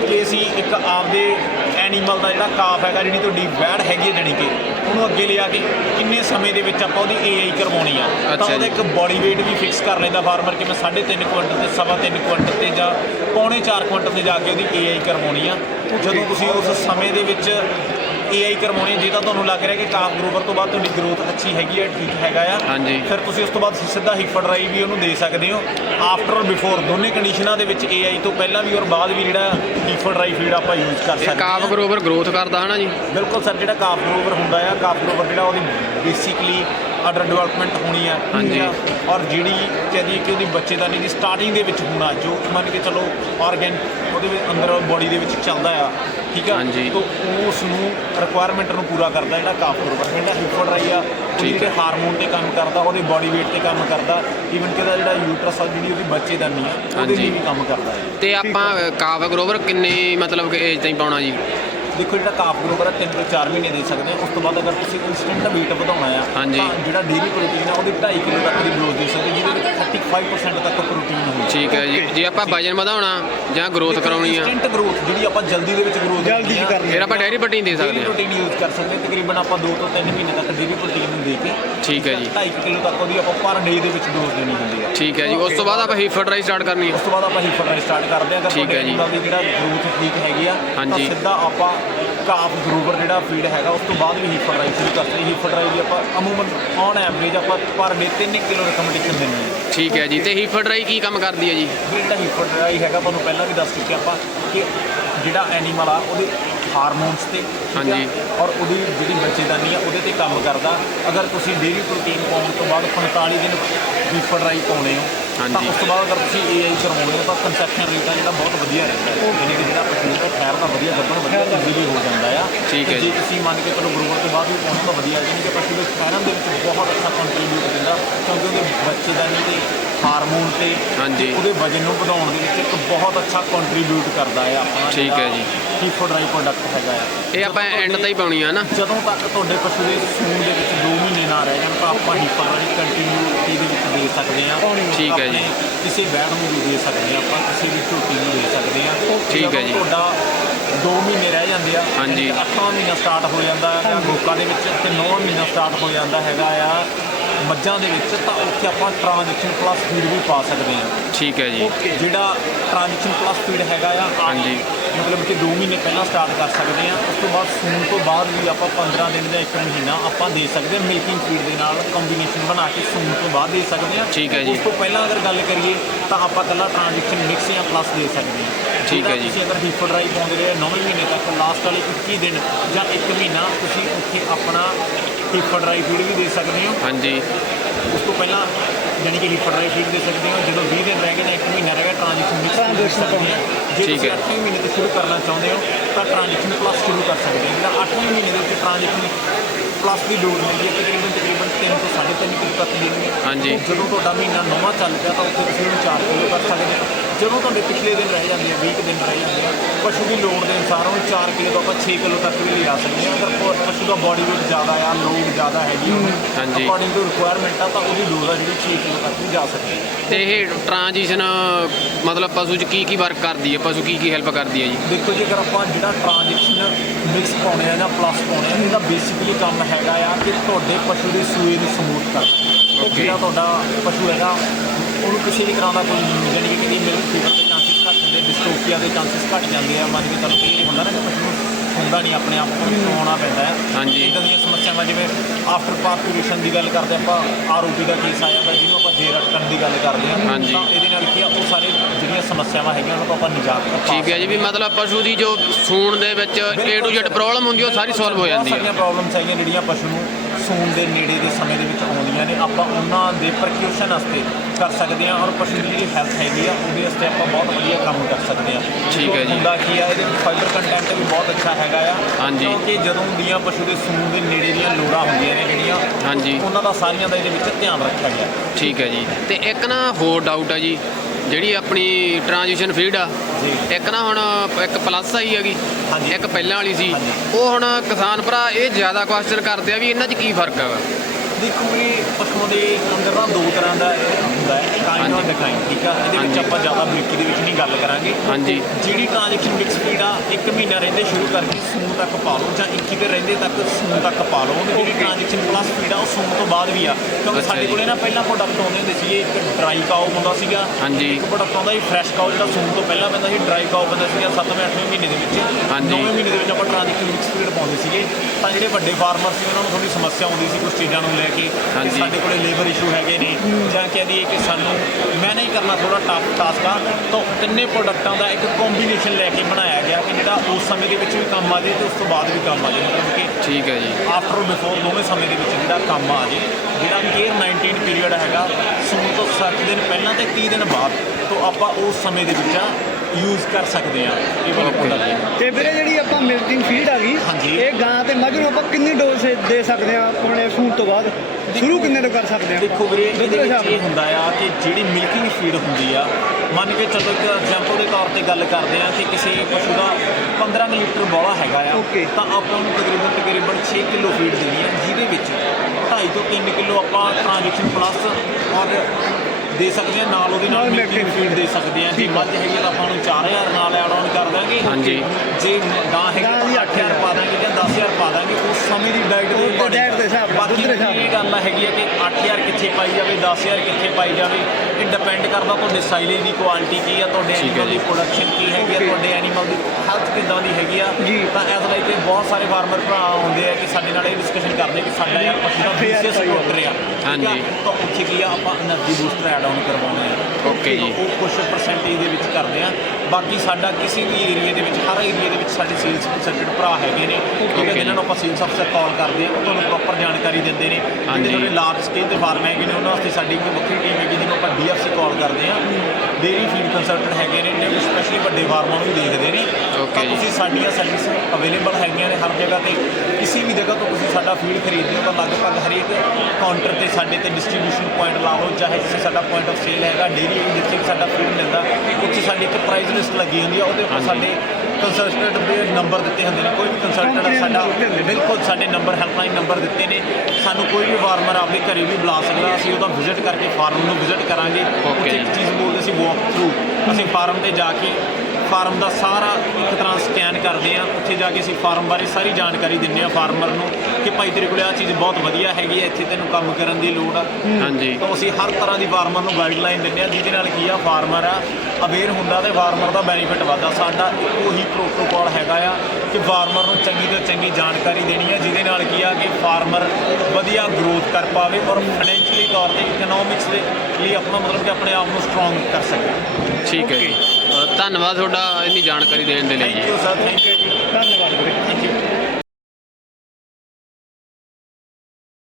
ਕਿ ਅਸੀਂ ਇੱਕ ਆਪਦੇ ਐਨੀਮਲ ਦਾ ਜਿਹੜਾ ਕਾਫ ਹੈਗਾ ਜਿਹੜੀ ਤੁਹਾਡੀ ਵੈੜ ਹੈਗੀ ਹੈ ਜਾਣੀ ਕਿ ਉਹਨੂੰ ਅੱਗੇ ਲਿਆ ਕੇ ਕਿੰਨੇ ਸਮੇਂ ਦੇ ਵਿੱਚ ਆਪਾਂ ਉਹਦੀ ਏਆਈ ਕਰਵਾਉਣੀ ਆ। ਤਾਂ ਉਹਦਾ। ਇੱਕ ਬੋਡੀ weight ਵੀ ਫਿਕਸ ਕਰ ਲੈਂਦਾ ਫਾਰਮਰ ਕਿ ਮੈਂ 3.5 ਕੁਇੰਟਲ ਤੇ ਸਵਾ ਤਿੰਨ ਕੁਇੰਟਲ ਤੇ ਜਾਂ ਪੌਣੇ 4 ਕੁਇੰਟਲ ਤੇ ਜਾ ਕੇ ਉਹਦੀ ਏਆਈ ਕਰਵਾਉਣੀ ਆ। ਜਦੋਂ ਤੁਸੀਂ ਉਸ ਸਮੇਂ ਦੇ ਵਿੱਚ ਏਆਈ ਕਰਵਾਉਣੀ ਜੇ ਤਾਂ ਤੁਹਾਨੂੰ ਲੱਗ ਰਿਹਾ ਕਿ ਕਾਫ ਗਰੋਵਰ ਤੋਂ ਬਾਅਦ ਤੁਹਾਡੀ ਗਰੋਥ ਅੱਛੀ ਹੈਗੀ ਹੈ ਠੀਕ ਹੈਗਾ ਆ ਹਾਂਜੀ। ਫਿਰ ਤੁਸੀਂ ਉਸ ਤੋਂ ਬਾਅਦ ਸਿੱਧਾ ਹਿਫਰ ਡਰਾਈ ਵੀ ਉਹਨੂੰ ਦੇ ਸਕਦੇ ਹੋ। ਆਫਟਰ ਔਰ ਬਿਫੋਰ ਦੋਨੇ ਕੰਡੀਸ਼ਨਾਂ ਦੇ ਵਿੱਚ ਏਆਈ ਤੋਂ ਪਹਿਲਾਂ ਵੀ ਔਰ ਬਾਅਦ ਵੀ ਜਿਹੜਾ ਹਿਫਰ ਡਰਾਈ ਫੀਡ ਆਪਾਂ ਯੂਜ਼ ਕਰ ਸਕਦੇ ਹਾਂ। ਗਰੋਵਰ ਗਰੋਥ ਕਰਦਾ ਹਨਾ ਜੀ? ਬਿਲਕੁਲ ਸਰ ਜਿਹੜਾ ਕਾਫ ਗਰੋਵਰ ਹੁੰਦਾ ਆ ਕਾਫ ਗਰੋਵਰ ਜਿਹੜਾ ਉਹਦੀ ਬੇਸਿਕਲੀ ਅਡਰ ਡਿਵੈਲਪਮੈਂਟ ਹੋਣੀ ਆ ਹਾਂਜੀ। ਔਰ ਜਿਹੜੀ ਕਹਦੀ ਕਿ ਉਹਦੀ ਬੱਚੇਦਾਨੀ ਦੀ ਸਟਾਰਟਿੰਗ ਦੇ ਵਿੱਚ ਹੋਣਾ ਜੋ ਮੰਨ ਕੇ ਚਲੋ ਆਰਗਨ ਉਹਦੇ ਵਿੱਚ ਅੰਦਰ ਬੋਡੀ ਦੇ ਵਿੱਚ ਚੱਲਦਾ ਆ ਠੀਕ ਆ ਹਾਂਜੀ। ਤਾਂ ਉਸ ਨੂੰ ਰਿਕੁਆਇਰਮੈਂਟ ਨੂੰ ਪੂਰਾ ਕਰਦਾ ਜਿਹੜਾ ਕਾਫ ਗਰੋਵਰ ਜਿਹੜਾ ਹਿਫਰ ਡਰਾਈ ਆ ਜਿਹੜੇ ਹੈ। ਹਾਰਮੋਨ ਤੇ ਕੰਮ ਕਰਦਾ ਉਹਦੇ ਬੋਡੀ weight ਤੇ ਕੰਮ ਕਰਦਾ ਈਵਨ ਕਿ ਉਹਦਾ ਜਿਹੜਾ ਯੂਟਰਸ ਆ ਜਿਹੜੀ ਉਹਦੀ ਬੱਚੇਦਾਨੀ ਆ ਉਹਦੇ। ਲਈ ਵੀ ਕੰਮ ਕਰਦਾ ਤੇ ਆਪਾਂ ਕਾਪ ਗਰੋਵਰ ਕਿੰਨੀ ਮਤਲਬ ਕਿ ਏਜ ਤਾਈਂ ਪਾਉਣਾ ਜੀ ਦੇਖੋ ਜਿਹੜਾ ਕਾਪ ਗਰੋਵਰ ਹੈ 3 ਤੋਂ 4 ਮਹੀਨੇ ਦੇ ਸਕਦੇ ਆ। ਉਸ ਤੋਂ ਬਾਅਦ ਅਗਰ ਤੁਸੀਂ ਇਨਸਟੈਂਟ weight ਵਧਾਉਣਾ ਆ ਹਾਂਜੀ। ਤਾਂ ਜਿਹੜਾ ਡੇਰੀ ਪ੍ਰੋਟੀਨ ਆ ਉਹਦੇ 2.5 ਕਿਲੋ ਤੱਕ ਦੀ ਡੋਜ਼ ਦੇ ਸਕਦੇ ਜਿਹਦੇ ਵਿੱਚ 35% ਤੱਕ ਪ੍ਰੋਟੀਨ ਹੁੰਦਾ ਠੀਕ ਹੈ ਜੀ। ਜੇ ਆਪਾਂ ਵਜਨ ਵਧਾਉਣਾ ਜਾਂ ਗਰੋਥ ਕਰਾਉਣੀ ਆ। ਇਨਸਟੈਂਟ ਗਰੋਥ ਜਿਹੜੀ ਆਪਾਂ ਜਲਦੀ ਦੇ ਵਿੱਚ ਗਰੋਥ ਜਲਦੀ ਚ ਕਰਨੀ ਫਿਰ ਆਪਾਂ ਡੈਰੀ ਪ੍ਰੋਟੀਨ ਦੇ ਸਕਦੇ ਹਾਂ ਪ੍ਰੋਟੀਨ ਯੂਜ਼ ਕਰ ਸਕਦੇ ਹਾਂ। ਤਕਰੀਬਨ ਆਪਾਂ 2 ਤੋਂ 3 ਮਹੀਨੇ ਤੱਕ ਡੇਰੀ ਪ੍ਰੋਟੀਨ ਨੂੰ ਦੇ ਕੇ ਠੀਕ ਹੈ ਜੀ। 2.5 ਕਿਲੋ ਤੱਕ ਉਹਦੀ ਆਪਾਂ ਪਰ ਡੇ ਦੇ ਵਿੱਚ ਡੋਜ਼ ਦੇਣੀ ਹੁੰਦੀ ਆ। ਠੀਕ ਹੈ ਜੀ। ਉਸ ਤੋਂ ਬਾਅਦ ਆਪਾਂ ਹੀਫਰ ਡਰਾਈ ਸਟਾਰਟ ਕਰਨੀ ਆ। ਉਸ ਤੋਂ ਬਾਅਦ ਆਪਾਂ ਹੀਫਰ ਡਰਾਈ ਸਟਾਰਟ ਕਰਦੇ ਹਾਂ ਅਗਰ ਠੀਕ ਹੈ ਜੀ। ਤੁਹਾਡੇ ਦਾ ਜਿਹੜਾ ਗਰੋਥ ਠੀਕ ਹੈਗੀ ਆ ਤਾਂ ਹਾਂਜੀ। ਸਿੱਧਾ ਆਪਾਂ ਕਾਫ ਗਰੂਵਰ ਜਿਹੜਾ ਫੀਡ ਹੈਗਾ ਉਸ ਤੋਂ ਬਾਅਦ ਵੀ ਹੀਫਰ ਡਰਾਈ ਸ਼ੁਰੂ ਕਰਦੇ ਹਾਂ ਹੀਫਰ ਡਰਾਈ ਵੀ ਆਪਾਂ ਅਮੂਮਨ ਔਨ ਐਵਰੇਜ ਆਪਾਂ ਪਰ ਡੇ 3 ਕਿਲੋ ਰეკਮੈਂਡੇਸ਼ਨ ਦਿੰਦੇ ਹਾਂ। ਠੀਕ ਹੈ ਜੀ। ਤੇ ਹੀਫਰ ਡਰਾਈ ਕੀ ਕੰਮ ਕਰਦੀ ਹੈ ਜੀ? ਜਿਹੜਾ ਹੀਫਰ ਡਰਾਈ ਹੈਗਾ। ਤੁਹਾਨੂੰ ਪਹਿਲਾਂ ਵੀ ਦੱਸ ਚੁੱਕੇ ਆਪਾਂ ਕਿ ਜਿਹੜਾ ਐਨੀਮਲ ਆ ਉਹਦੇ ਹਾਰਮੋਨਸ ਤੇ? ਹਾਂਜੀ। ਔਰ ਉਹਦੀ ਜਿਹੜੀ ਬੱਚੇਦਾਨੀ ਆ ਉਹਦੇ ਤੇ ਕੰਮ ਕਰਦਾ। ਅਗਰ ਤੁਸੀਂ ਡੇਰੀ ਪ੍ਰੋਟੀਨ ਪਾਉਣ ਤੋਂ ਬਾਅਦ 45 ਦਿਨ ਹੀਫਰ ਡਰਾਈ ਪਾਉਣੇ ਹੋ ਤਾਂ। ਉਸ ਤੋਂ ਬਾਅਦ ਅਗਰ ਤੁਸੀਂ ਏਆਈ ਕਰਵਾਉਂਦੇ ਹੋ ਤਾਂ ਕੰਸੈਪਸ਼ਨ ਰੇਟ ਆ ਜਿਹੜਾ ਬਹੁਤ ਵਧੀਆ ਰਹਿੰਦਾ ਹੈ। ਜਿਹੜਾ ਪਸ਼ੂ ਦਾ ਦਾ ਵਧੀਆ ਗੱਭਣ ਵਧੀਆ ਈਜ਼ੀਲੀ ਹੋ ਜਾਂਦਾ ਆ ਠੀਕ ਹੈ ਤੇ ਜੀ। ਤੁਸੀਂ ਮੰਨ ਕੇ ਚਲੋ ਗਰੂਵਰ ਤੋਂ ਬਾਅਦ ਵੀ ਪਾਉਣਾ ਤਾਂ ਵਧੀਆ ਯਾਨੀ ਕਿ ਪਸ਼ੂ ਦੇ ਖੈਰਾਂ ਦੇ ਵਿੱਚ ਬਹੁਤ ਅੱਛਾ ਕੰਟਰੀਬਿਊਟ ਦਿੰਦਾ ਕਿਉਂਕਿ ਉਹਦੇ ਬੱਚੇਦਾਨੀ ਤੇ ਹਾਰਮੋਨ ਤੇ ਹਾਂਜੀ। ਤੇ ਉਹਦੇ ਵਜਨ ਨੂੰ ਵਧਾਉਣ ਦੇ ਵਿੱਚ ਇੱਕ ਬਹੁਤ ਅੱਛਾ ਕੰਟਰੀਬਿਊਟ ਕਰਦਾ ਹੈ ਆਪਣਾ ਠੀਕ ਹੈ ਜੀ। ਹੀਫੋ ਡਰਾਈ ਪ੍ਰੋਡਕਟ ਹੈਗਾ ਆ ਇਹ ਆਪਾਂ ਐਂਡ ਤਾਈਂ ਪਾਉਣੀ ਆ ਨਾ ਜਦੋਂ ਤੱਕ ਤੁਹਾਡੇ ਪਸ਼ੂ ਦੇ ਸੂਣ ਦੇ ਵਿੱਚ 2 ਮਹੀਨੇ ਨਾ ਰਹਿ ਜਾਣ ਤਾਂ ਆਪਾਂ ਹੀਫਰ ਡਰਾਈ ਕੰਟੀਨਿਊਟੀ ਦੇ ਵਿੱਚ ਦੇ ਸਕਦੇ ਹਾਂ ਠੀਕ ਹੈ ਜੀ। ਕਿਸੇ ਬੈਡ ਨੂੰ ਵੀ ਦੇ ਸਕਦੇ ਹਾਂ ਆਪਾਂ ਕਿਸੇ ਵੀ ਝੋਟੀ ਨੂੰ ਦੇ ਸਕਦੇ ਹਾਂ ਠੀਕ ਹੈ ਜੀ। ਤੁਹਾਡਾ 2 ਮਹੀਨੇ ਰਹਿ ਜਾਂਦੇ ਆ ਹਾਂਜੀ। 8ਵਾਂ ਮਹੀਨਾ ਸਟਾਰਟ ਹੋ ਜਾਂਦਾ ਹੈ ਲੋਕਾਂ ਦੇ ਵਿੱਚ ਤੇ 9ਵਾਂ ਮਹੀਨਾ ਸਟਾਰਟ ਹੋ ਜਾਂਦਾ ਹੈਗਾ ਆ ਮੱਝਾਂ ਦੇ ਵਿੱਚ ਤਾਂ ਉੱਥੇ ਆਪਾਂ ਟ੍ਰਾਂਜੈਕਸ਼ਨ ਪਲੱਸ ਫੀਡ ਵੀ ਪਾ ਸਕਦੇ ਹਾਂ ਠੀਕ ਹੈ ਜੀ ਜਿਹੜਾ ਟ੍ਰਾਂਜੈਕਸ਼ਨ ਪਲੱਸ ਫੀਡ ਹੈਗਾ ਆ ਹਾਂਜੀ। ਮਤਲਬ ਕਿ 2 ਮਹੀਨੇ ਪਹਿਲਾਂ ਸਟਾਰਟ ਕਰ ਸਕਦੇ ਆ ਉਸ ਤੋਂ ਬਾਅਦ ਸੂਣ ਤੋਂ ਬਾਅਦ ਵੀ ਆਪਾਂ 15 ਦਿਨ ਦਾ ਇੱਕ ਮਹੀਨਾ ਆਪਾਂ ਦੇ ਸਕਦੇ ਹਾਂ ਮਿਲਕਿੰਗ ਫੀਡ ਦੇ ਨਾਲ ਕੰਬੀਨੇਸ਼ਨ ਬਣਾ ਕੇ ਸੂਣ ਤੋਂ ਬਾਅਦ ਦੇ ਸਕਦੇ ਹਾਂ ਠੀਕ ਹੈ ਜੀ। ਉਸ ਤੋਂ ਪਹਿਲਾਂ ਅਗਰ ਗੱਲ ਕਰੀਏ ਤਾਂ ਆਪਾਂ ਕੱਲਾ ਟ੍ਰਾਂਜੈਕਸ਼ਨ ਮਿਕਸ ਜਾਂ ਪਲੱਸ ਦੇ ਸਕਦੇ ਹਾਂ ਠੀਕ ਹੈ ਜੀ। ਤੁਸੀਂ ਅਗਰ ਹੀਫਰ ਡਰਾਈ ਪਾਉਂਦੇ ਰਹੇ 9 ਮਹੀਨੇ ਤੱਕ ਲਾਸਟ ਵਾਲੇ 21 ਦਿਨ ਜਾਂ 1 ਮਹੀਨਾ ਤੁਸੀਂ ਉੱਥੇ ਆਪਣਾ ਹੀਫਰ ਡਰਾਈ ਫੀਡ ਵੀ ਦੇ ਸਕਦੇ ਹੋ ਹਾਂਜੀ ਉਸ ਤੋਂ ਪਹਿਲਾਂ ਯਾਨੀ ਕਿ ਡਰਾਈ ਫੀਡ ਦੇ ਸਕਦੇ ਹੋ। ਜਦੋਂ 20 ਦਿਨ ਰਹਿ ਗਏ ਜਾਂ 1 ਮਹੀਨਾ ਰਹਿ ਗਿਆ ਟ੍ਰਾਂਜੈਕਸ਼ਨ Transition ਸਕਦੇ ਹੋ ਜੇ ਠੀਕ ਤੁਸੀਂ। 8ਵੇਂ ਮਹੀਨੇ ਤੋਂ ਸ਼ੁਰੂ ਕਰਨਾ ਚਾਹੁੰਦੇ ਹੋ ਤਾਂ ਟ੍ਰਾਂਜੈਕਸ਼ਨ ਪਲੱਸ ਸ਼ੁਰੂ ਕਰ ਸਕਦੇ ਹੋ। ਜਿਹੜਾ 8ਵੇਂ ਮਹੀਨੇ ਦੇ ਵਿੱਚ ਟ੍ਰਾਂਜੈਕਸ਼ਨ ਪਲੱਸ ਦੀ ਡੋਜ਼ ਮਿਲਦੀ ਹੈ ਤਕਰੀਬਨ ਤਕਰੀਬਨ 3 ਤੋਂ 3.5 ਕਿਲੋ ਤੱਕ ਦੇਣਗੇ ਹਾਂਜੀ। ਜਦੋਂ ਤੁਹਾਡਾ ਮਹੀਨਾ ਨਵਾਂ ਚੱਲ ਪਿਆ ਤਾਂ ਉੱਥੇ ਤੁਸੀਂ ਉਹਨੂੰ 4 ਕਿਲੋ ਕਰ ਸਕਦੇ ਹੋ। ਜਦੋਂ ਤੁਹਾਡੇ ਪਿਛਲੇ ਦਿਨ ਰਹਿ ਜਾਂਦੇ ਆ 20 ਕੁ ਦਿਨ ਰਹਿ ਜਾਂਦੇ ਆ ਪਸ਼ੂ ਦੀ ਲੋੜ ਦੇ ਅਨੁਸਾਰ ਉਹਨੂੰ 4 ਕਿਲੋ ਤੋਂ ਆਪਾਂ 6 ਕਿਲੋ ਤੱਕ ਵੀ ਲਿਆ ਸਕਦੇ ਹਾਂ ਅਗਰ ਪਸ਼ੂ ਦਾ ਬਾਡੀ weight ਜ਼ਿਆਦਾ ਆ ਲੋਡ ਜ਼ਿਆਦਾ ਹੈਗੀ ਹਾਂਜੀ। ਅਕੋਰਡਿੰਗ ਟੂ ਰਿਕੁਆਇਰਮੈਂਟ ਆ ਤਾਂ ਉਹਦੀ ਡੋਜ਼ ਆ ਜਿਹੜੀ 6 ਕਿਲੋ ਤੱਕ ਵੀ ਜਾ ਸਕਦੀ ਹੈ ਤੇ ਇਹ ਟ੍ਰਾਂਜੀਸ਼ਨ ਮਤਲਬ ਪਸ਼ੂ 'ਚ ਕੀ ਕੀ ਵਰਕ ਕਰਦੀ ਹੈ ਪਸ਼ੂ ਕੀ ਕੀ ਹੈਲਪ ਕਰਦੀ ਹੈ ਜੀ? ਦੇਖੋ ਜੀ ਅਗਰ ਆਪਾਂ ਜਿਹੜਾ ਟ੍ਰਾਂਜੈਕਸ਼ਨ ਮਿਕਸ ਪਾਉਣੇ ਆ ਜਾਂ ਪਲੱਸ ਪਾਉਣੇ ਆ ਇਹਦਾ ਬੇਸਿਕਲੀ ਕੰਮ ਹੈਗਾ ਆ ਕਿ ਤੁਹਾਡੇ ਪਸ਼ੂ ਦੇ ਸੂਏ ਨੂੰ ਸਮੂਥ ਕਰ। Okay. ਜਿਹੜਾ ਤੁਹਾਡਾ ਪਸ਼ੂ ਹੈਗਾ ਉਹਨੂੰ ਕਿਸੇ ਵੀ ਤਰ੍ਹਾਂ ਦਾ ਕੋਈ ਜਾਨੀ ਕਿ ਕਿਹਦੀ ਮਿਲਕ ਫੀਵਰ ਦੇ ਚਾਂਸਸ ਘੱਟ ਜਾਂਦੇ ਡਿਸਟੋਪੀਆ ਦੇ ਚਾਂਸਸ ਘੱਟ ਜਾਂਦੇ ਆ ਮੰਨ ਕੇ ਚਲੋ ਵਾਰੀ ਹੁੰਦਾ ਨਾ ਕਿ ਪਸ਼ੂ ਨੂੰ ਹੁੰਦਾ ਨਹੀਂ ਆਪਣੇ ਆਪ ਨੂੰ ਸੌਣਾ ਪੈਂਦਾ ਹੈ ਹਾਂਜੀ। ਇਦਾਂ ਦੀਆਂ ਸਮੱਸਿਆਵਾਂ ਜਿਵੇਂ ਆਫਟਰ ਪਾਰਟੀਸ਼ਨ ਦੀ ਗੱਲ ਕਰਦੇ ਆਪਾਂ ਆਰਓਪੀ ਦਾ ਕੇਸ ਆਇਆ ਤਾਂ ਜਿਹਨੂੰ ਆਪਾਂ ਜੇ ਰੱਖਣ ਦੀ ਗੱਲ ਕਰਦੇ ਹਾਂ ਹਾਂਜੀ। ਤਾਂ ਇਹਦੇ ਨਾਲ ਕੀ ਆ ਉਹ ਸਾਰੇ ਜਿਹੜੀਆਂ ਸਮੱਸਿਆਵਾਂ ਹੈਗੀਆਂ ਉਹਨਾਂ ਤੋਂ ਆਪਾਂ ਨਿਜਾਤ ਪਾ ਠੀਕ ਹੈ ਜੀ ਵੀ ਮਤਲਬ ਪਸ਼ੂ ਦੀ ਜੋ ਸੂਣ ਦੇ ਵਿੱਚ A to Z ਪ੍ਰੋਬਲਮ ਹੁੰਦੀ ਉਹ ਸਾਰੀ ਸੋਲਵ ਹੋ ਜਾਂਦੀ ਬਹੁਤ ਸਾਰੀਆਂ ਹੈ ਪ੍ਰੋਬਲਮਸ ਹੈਗੀਆਂ ਜਿਹੜੀਆਂ ਪਸ਼ੂ ਨੂੰ ਸੂਣ ਦੇ ਨੇੜੇ ਦੇ ਸਮੇਂ ਦੇ ਵਿੱਚ ਆਉਂਦੀਆਂ ਨੇ ਆਪਾਂ ਉਹਨਾਂ ਦੇ ਪ੍ਰੀਕਿਊਸ਼ਨ ਵਾਸਤੇ ਕਰ ਸਕਦੇ ਹਾਂ ਔਰ ਪਸ਼ੂ ਦੀ ਜਿਹੜੀ ਹੈਲਥ ਹੈਗੀ ਆ ਉਹਦੇ ਵਾਸਤੇ ਆਪਾਂ ਬਹੁਤ ਵਧੀਆ ਕੰਮ ਕਰ ਸਕਦੇ ਹਾਂ ਠੀਕ ਹੈ ਜੀ। ਹੁੰਦਾ ਕੀ ਆ ਇਹਦੇ ਵਿੱਚ ਫਾਈਬਰ ਕੰਟੈਂਟ ਵੀ ਬਹੁਤ ਅੱਛਾ ਹੈਗਾ ਆ ਹਾਂਜੀ। ਕਿਉਂਕਿ ਜਦੋਂ ਦੀਆਂ ਪਸ਼ੂ ਦੇ ਸੂਣ ਦੇ ਨੇੜੇ ਦੀਆਂ ਲੋੜਾਂ ਹੁੰਦੀਆਂ ਨੇ ਜਿਹੜੀਆਂ ਹਾਂਜੀ। ਉਹਨਾਂ ਦਾ ਸਾਰੀਆਂ ਦਾ ਇਹਦੇ ਵਿੱਚ ਧਿਆਨ ਰੱਖਿਆ ਗਿਆ ਠੀਕ ਹੈ ਜੀ ਤੇ ਇੱਕ ਨਾ ਹੋਰ ਡਾਊਟ ਆ ਜੀ ਜਿਹੜੀ ਆਪਣੀ ਟ੍ਰਾਂਜੀਸ਼ਨ ਫੀਡ ਆ ਇੱਕ ਨਾ ਹੁਣ ਇੱਕ ਪਲੱਸ ਆਈ ਹੈਗੀ। ਇੱਕ ਪਹਿਲਾਂ ਵਾਲੀ ਸੀ। ਉਹ ਹੁਣ ਕਿਸਾਨ ਭਰਾ ਇਹ ਜ਼ਿਆਦਾ ਕੁਐਸਚਨ ਕਰਦੇ ਆ ਵੀ ਇਹਨਾਂ 'ਚ ਕੀ ਫ਼ਰਕ ਹੈਗਾ ਦੇਖੋ ਵੀ ਪਸ਼ੂਆਂ ਦੇ ਅੰਦਰ ਨਾ ਦੋ ਤਰ੍ਹਾਂ ਦਾ ਹੁੰਦਾ ਹੈ ਕਾਈਂਡ। ਔਰ ਡਿਕਾਈਨ ਠੀਕ ਆ ਇਹਦੇ ਵਿੱਚ। ਆਪਾਂ ਜ਼ਿਆਦਾ ਬਰੀਕੀ ਦੇ ਵਿੱਚ ਨਹੀਂ ਗੱਲ ਕਰਾਂਗੇ ਹਾਂਜੀ ਜਿਹੜੀ ਟ੍ਰਾਂਜੈਕਸ਼ਨ ਮਿਕਸ ਫੀਡ ਆ ਇੱਕ ਮਹੀਨਾ ਰਹਿੰਦੇ ਸ਼ੁਰੂ ਕਰਕੇ ਸੂਨ ਤੱਕ ਪਾ ਲਓ ਜਾਂ 21 ਦੇ ਰਹਿੰਦੇ ਤੱਕ ਸੂਨ ਤੱਕ ਪਾ ਲਓ ਉਹਦੀ ਜਿਹੜੀ ਟ੍ਰਾਂਜੈਕਸ਼ਨ ਪਲੱਸ ਫੀਡ ਆ ਉਹ ਸੂਨ ਤੋਂ ਬਾਅਦ ਵੀ ਆ ਕਿਉਂਕਿ ਸਾਡੇ। ਕੋਲੇ ਨਾ ਪਹਿਲਾਂ ਪ੍ਰੋਡਕਟ ਆਉਂਦੇ ਹੁੰਦੇ ਸੀ ਇੱਕ ਡਰਾਈ ਕਾਓ ਹੁੰਦਾ ਸੀਗਾ ਹਾਂਜੀ। ਇੱਕ ਪ੍ਰੋਡਕਟ ਆਉਂਦਾ ਸੀ ਫਰੈਸ਼ ਕਾਓ ਜਿਹੜਾ ਸੂਨ ਤੋਂ ਪਹਿਲਾਂ ਪੈਂਦਾ ਸੀ ਡਰਾਈ ਕਾਓ ਪੈਂਦਾ ਸੀਗਾ 7ਵੇਂ 8ਵੇਂ ਮਹੀਨੇ ਦੇ ਵਿੱਚ ਹਾਂਜੀ। 9ਵੇਂ ਮਹੀਨੇ ਦੇ ਵਿੱਚ ਆਪਾਂ ਟ੍ਰਾਂਜੈਕਸ਼ਨ ਮਿਕਸ ਫੀਡ ਪਾਉਂਦੇ ਸੀਗੇ ਤਾਂ ਜਿਹੜੇ ਵੱਡੇ ਫਾਰਮਰ ਸੀ ਉਹਨਾਂ ਨੂੰ ਥੋੜੀ ਸਮੱਸਿਆ ਆਉਂਦੀ ਸੀ ਕੁਝ ਚੀਜ਼ਾਂ ਨੂੰ ਲੈ ਕੇ ਕਿ ਹਾਂਜੀ। ਸਾਡੇ ਕੋਲੇ ਲੇਬਰ ਇਸ਼ੂ ਹੈਗੇ ਨੇ ਜਾਂ ਕਹਿ ਦਈਏ ਕਿ ਸਾਨੂੰ ਮੈਨੇਜ ਕਰਨਾ ਥੋੜਾ ਟਫ ਟਾਸਕ ਆ ਤਾਂ ਤਿੰਨੇ ਪ੍ਰੋਡਕਟਾਂ ਦਾ ਇੱਕ ਕੰਬੀਨੇਸ਼ਨ ਲੈ ਕੇ ਬਣਾਇਆ ਗਿਆ ਕਿ ਜਿਹੜਾ ਉਸ ਸਮੇਂ ਦੇ ਵਿੱਚ ਵੀ ਕੰਮ ਆ ਜੇ ਤੇ ਉਸ ਤੋਂ ਬਾਅਦ ਵੀ ਕੰਮ ਆ ਜੇ। ਮਤਲਬ ਕਿ ਠੀਕ ਹੈ ਜੀ। ਆਫਟਰ ਬਿਫੋਰ ਦੋਵੇਂ ਸਮੇਂ ਦੇ ਵਿੱਚ ਜਿਹੜਾ ਕੰਮ ਆ ਜੇ ਜਿਹੜਾ ਕੇਅਰ 19 ਪੀਰੀਅਡ ਹੈਗਾ ਸੂਣ ਤੋਂ 60 ਦਿਨ ਪਹਿਲਾਂ ਤੇ 30 ਦਿਨ ਬਾਅਦ ਤੋਂ ਆਪਾਂ ਉਸ ਸਮੇਂ ਦੇ ਵਿੱਚ ਯੂਜ਼ ਕਰ ਸਕਦੇ ਆ ਇਹ ਵਾਲਾ ਪ੍ਰੋਡਕਟ ਤੇ ਵੀਰੇ ਜਿਹੜੀ ਆਪਾਂ ਮਿਲਕਿੰਗ ਫੀਡ ਆ ਗਈ। ਇਹ ਗਾਂ ਤੇ ਮੱਝ ਨੂੰ ਆਪਾਂ ਕਿੰਨੀ ਡੋਜ਼ ਦੇ ਸਕਦੇ ਆ ਆਪਣੇ ਸੂਣ ਤੋਂ ਬਾਅਦ ਸ਼ੁਰੂ ਕਿੰਨੇ ਤੋਂ ਕਰ ਸਕਦੇ ਆ ਦੇਖੋ ਵੀਰੇ ਇਹਦੇ ਵਿੱਚ ਇਹ। ਹੁੰਦਾ ਆ ਕਿ ਜਿਹੜੀ ਮਿਲਕਿੰਗ ਫੀਡ ਹੁੰਦੀ ਆ ਮੰਨ ਕੇ ਚੱਲੋ ਇੱਕ ਐਗਜ਼ਾਮਪਲ ਦੇ ਤੌਰ ਤੇ ਗੱਲ ਕਰਦੇ ਆ ਕਿ ਕਿਸੇ ਪਸ਼ੂ ਦਾ 15 ਕੁ ਲੀਟਰ ਬੋਲਾ ਹੈਗਾ ਆ। ਤਾਂ ਆਪਾਂ ਨੂੰ ਤਕਰੀਬਨ ਤਕਰੀਬਨ 6 ਕਿਲੋ ਫੀਡ ਦੇਣੀ ਆ ਜਿਹਦੇ ਵਿੱਚ 2.5 ਤੋਂ 3 ਕਿਲੋ ਆਪਾਂ ਟ੍ਰਾਂਜੈਕਸ਼ਨ ਪਲੱਸ ਔਰ ਦੇ ਸਕਦੇ ਆ ਨਾਲ ਉਹਦੇ ਨਾਲ ਨਾਲ ਮਿਲਕਿੰਗ milking ਫੀਡ ਦੇ ਸਕਦੇ ਆ ਜੇ ਮੱਝ ਹੈਗੀ ਆ ਤਾਂ ਆਪਾਂ ਨੂੰ 4000 ਨਾਲ ਐਡ ਆਨ ਕਰ ਦਾਂਗੇ। ਹਾਂਜੀ। ਜੇ ਗਾਂ ਹੈਗੀ ਗਾਂ ਦੀ ਤਾਂ 8000 ਪਾ ਦਾਂਗੇ ਜਾਂ 10000 ਪਾ ਦਾਂਗੇ। ਉਸ ਸਮੇਂ ਦੀ ਡਾਈਟ ਦੇ ਹਿਸਾਬ ਨਾਲ, ਬਾਕੀ ਦੁੱਧ ਦੇ ਹਿਸਾਬ ਇਹ ਗੱਲ ਹੈਗੀ ਹੈ ਕਿ 8000 ਕਿੱਥੇ ਪਾਈ ਜਾਵੇ 10000 ਕਿੱਥੇ ਪਾਈ ਜਾਵੇ ਇਹ ਡਿਪੈਂਡ ਕਰਦਾ ਤੁਹਾਡੇ ਸਾਈਲੇ ਦੀ ਕੁਆਲਿਟੀ ਕੀ ਆ ਤੁਹਾਡੇ ਐਨੀਮਲ ਦੀ ਪ੍ਰੋਡਕਸ਼ਨ ਕੀ ਹੈਗੀ ਆ ਤੁਹਾਡੇ ਐਨੀਮਲ ਦੀ ਹੈਲਥ ਕਿਦਾਂ ਦੀ ਹੈਗੀ ਆ। ਤਾਂ ਇਸ ਲਈ ਤੇ ਬਹੁਤ ਸਾਰੇ ਫਾਰਮਰ ਭਰਾ ਆਉਂਦੇ ਆ ਕਿ ਸਾਡੇ ਨਾਲ ਇਹ ਡਿਸਕਸ਼ਨ ਕਰਦੇ ਕਿ ਸਾਡਾ ਯਾਰ ਪਸ਼ੂ ਦਾ ਬੀਸੀਐਸ ਸਪੋਰਟਰ ਆ ਹਾਂਜੀ। ਤਾਂ ਉੱਥੇ ਕੀ ਆ ਆਪਾਂ ਐਨਰਜੀ ਬੂਸਟਰ ਐਡ ਆਨ ਕਰਵਾਉਣਾ ਹੈ Okay ਜੀ। ਉਹ ਕੁਝ ਪਰਸੈਂਟੇਜ ਦੇ ਵਿੱਚ ਕਰਦੇ ਆ ਬਾਕੀ ਸਾਡਾ ਕਿਸੇ ਵੀ ਏਰੀਆ ਦੇ ਵਿੱਚ ਹਰ ਏਰੀਆ ਦੇ ਵਿੱਚ ਸਾਡੇ ਸੇਲਸ ਕੰਸਲਟੈਂਟ ਭਰਾ ਹੈਗੇ ਨੇ ਠੀਕ ਹੈ ਜੀ। ਜਿਨ੍ਹਾਂ ਨੂੰ ਆਪਾਂ ਸੇਲਸ ਅਫਸਰ ਕਾਲ ਕਰਦੇ ਆ ਉਹ ਤੁਹਾਨੂੰ ਪ੍ਰੋਪਰ ਜਾਣਕਾਰੀ ਦਿੰਦੇ ਨੇ ਹਾਂਜੀ। ਜਿਹੜੇ ਲਾਰਜ ਸਕੇਲ ਦੇ ਫਾਰਮ ਹੈਗੇ ਨੇ ਉਹਨਾਂ ਵਾਸਤੇ ਸਾਡੀ ਇੱਕ ਵੱਖਰੀ ਟੀਮ ਹੈਗੀ ਜਿਹਨੂੰ ਆਪਾਂ ਡੀਐਫਸੀ ਕਾਲ ਕਰਦੇ ਆ ਡੇਰੀ ਫੀਡ ਕੰਸਲਟੈਂਟ ਹੈਗੇ ਨੇ ਜਿਹੜੇ ਸਪੈਸ਼ਲੀ ਵੱਡੇ ਫਾਰਮਾਂ ਨੂੰ ਦੇਖਦੇ ਨੇ ਤਾਂ ਜੀ। ਤੁਸੀਂ ਸਾਡੀਆਂ ਸਰਵਿਸ ਅਵੇਲੇਬਲ ਹੈਗੀਆਂ ਨੇ ਹਰ ਜਗ੍ਹਾ ਤੇ ਕਿਸੇ ਵੀ ਜਗ੍ਹਾ ਤੋਂ ਤੁਸੀਂ ਸਾਡਾ ਫੀਡ ਖਰੀਦਦੇ ਹੋ ਤਾਂ ਲਗਭਗ ਹਰੇਕ ਕਾਊਂਟਰ ਤੇ ਸਾਡੇ ਤੇ ਡਿਸਟ੍ਰੀਬਿਊਸ਼ਨ ਪੁਆਇੰਟ ਲਾ ਲਓ ਚਾਹੇ ਤੁਸੀਂ ਸਾਡਾ ਪੁਆਇੰਟ ਆਫ ਸੇਲ ਹੈਗਾ ਡੇਰੀ ਜਿੱਥੇ ਸਾਡਾ ਫੀਡ ਮਿਲਦਾ ਉੱਥੇ ਸਾਡੀ ਇੱਕ ਪ੍ਰਾਈਸ ਲਿਸਟ ਲੱਗੀ ਹੁੰਦੀ ਆ ਉਹਦੇ ਉੱਪਰ। ਸਾਡੇ ਕੰਸਲਟੈਂਟ ਦੇ ਨੰਬਰ ਦਿੱਤੇ ਹੁੰਦੇ ਨੇ ਕੋਈ ਵੀ ਕੰਸਲਟੈਂਟ ਸਾਡਾ। ਬਿਲਕੁਲ ਸਾਡੇ ਨੰਬਰ ਹੈਲਪਲਾਈਨ ਨੰਬਰ ਦਿੱਤੇ ਨੇ ਸਾਨੂੰ ਕੋਈ ਵੀ ਫਾਰਮਰ ਆਪਣੇ ਘਰੇ ਵੀ ਬੁਲਾ ਸਕਦਾ ਅਸੀਂ ਉਹਦਾ ਵਿਜ਼ਿਟ ਕਰਕੇ ਫਾਰਮ ਨੂੰ ਵਿਜ਼ਿਟ ਕਰਾਂਗੇ ਉੱਥੇ। ਇੱਕ ਚੀਜ਼ ਬੋਲਦੇ ਸੀ ਵਾਕ ਥਰੂ ਅਸੀਂ ਫਾਰਮ ਤੇ ਜਾ ਕੇ ਫਾਰਮ ਦਾ ਸਾਰਾ ਇੱਕ ਤਰ੍ਹਾਂ ਸਕੈਨ ਕਰਦੇ ਆ ਉੱਥੇ ਜਾ ਕੇ ਅਸੀਂ ਫਾਰਮ ਬਾਰੇ ਸਾਰੀ ਜਾਣਕਾਰੀ ਦਿੰਦੇ ਆ ਫਾਰਮਰ ਨੂੰ ਕਿ ਭਾਈ ਤੇਰੇ ਕੋਲੇ ਆ ਚੀਜ਼ ਬਹੁਤ ਵਧੀਆ ਹੈਗੀ ਹੈ ਇੱਥੇ ਤੈਨੂੰ ਕੰਮ ਕਰਨ ਦੀ ਲੋੜ ਆ। ਹਾਂਜੀ। ਤਾਂ ਅਸੀਂ ਹਰ ਤਰ੍ਹਾਂ ਦੀ ਫਾਰਮਰ ਨੂੰ ਗਾਈਡਲਾਈਨ ਦਿੰਦੇ ਆ ਜਿਹਦੇ ਨਾਲ ਕੀ ਆ ਫਾਰਮਰ ਆ ਅਵੇਅਰ ਹੁੰਦਾ ਤੇ ਫਾਰਮਰ ਦਾ ਬੈਨੀਫਿਟ ਵੱਧਦਾ। ਸਾਡਾ ਇੱਕੋ ਹੀ ਪ੍ਰੋਟੋਕਾਲ ਹੈਗਾ ਆ ਕਿ ਫਾਰਮਰ ਨੂੰ ਚੰਗੀ ਤੋਂ ਚੰਗੀ ਜਾਣਕਾਰੀ ਦੇਣੀ ਹੈ ਜਿਹਦੇ ਨਾਲ ਕੀ ਆ ਕਿ ਫਾਰਮਰ ਵਧੀਆ ਗਰੋਥ ਕਰ ਪਾਵੇ ਔਰ ਫਾਈਨੈਂਸ਼ੀਅਲੀ ਤੌਰ ਤੇ ਇਕਨੋਮਿਕਸ ਦੇ ਲਈ ਆਪਣਾ ਮਤਲਬ ਕਿ ਆਪਣੇ ਆਪ ਨੂੰ ਸਟਰੋਂਗ ਕਰ ਸਕੇ। ਠੀਕ ਹੈ ਜੀ। ਧੰਨਵਾਦ ਤੁਹਾਡਾ ਇੰਨੀ ਜਾਣਕਾਰੀ ਦੇਣ ਦੇ ਲਈ ਜੀ। ਧੰਨਵਾਦ।